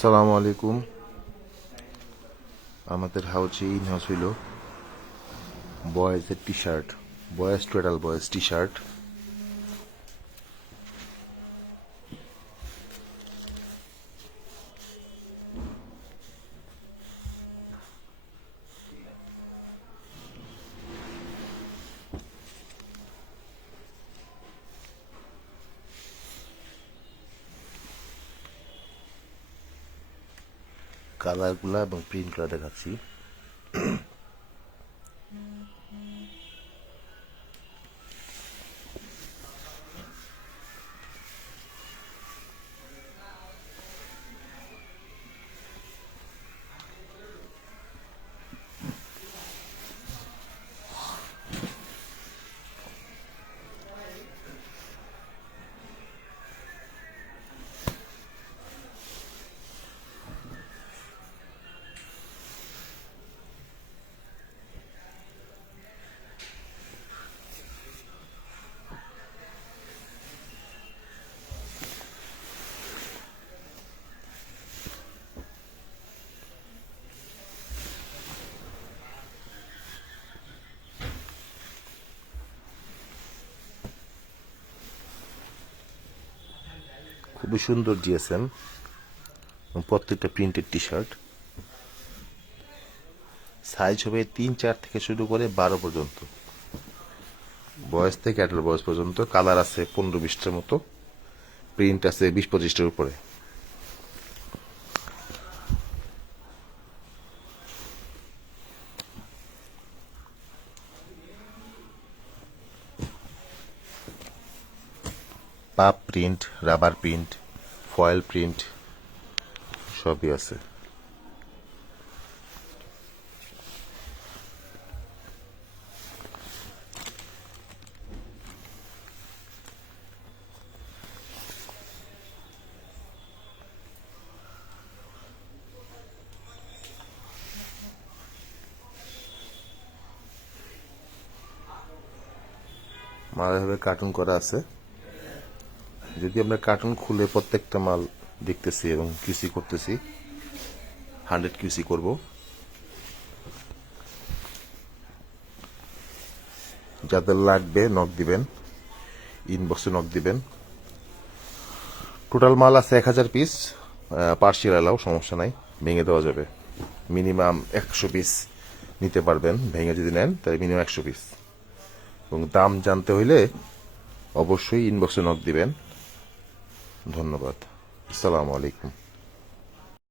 আসসালামু আলাইকুম। আমাদের হাউজে ইন হাউস হইল বয়েজের T shirt, boys total boys T shirt. কালারগুলা এবং প্রিন্টগুলা দেখাচ্ছি। খুবই সুন্দর জিএসএম এবং প্রত্যেকটা প্রিন্টেড টি শার্ট। সাইজ হবে 3-4 থেকে শুরু করে 12 পর্যন্ত, বয়স থেকে অ্যাডাল্ট বয়স পর্যন্ত। কালার আছে 15-20টার মতো, প্রিন্ট আছে 20-25টার উপরে। পাপ print, rubber print, foil print সবই আছে। মাল এভাবে কার্টুন করা আছে। যদি আমরা কার্টুন খুলে প্রত্যেকটা মাল দেখতেছি এবং কিউসি করতেছি, 100 কিউসি করব। যাদের লাগবে নক দিবেন, ইনবক্সে নক দিবেন। টোটাল মাল আছে 1000 পিস। পার্সিয়াল এলাও, সমস্যা নাই, ভেঙে দেওয়া যাবে। মিনিমাম 100 পিস নিতে পারবেন, ভেঙে যদি নেন তাহলে মিনিমাম 100 পিস। এবং দাম জানতে হইলে অবশ্যই ইনবক্সে নক দিবেন। ধন্যবাদ। আসসালামু আলাইকুম।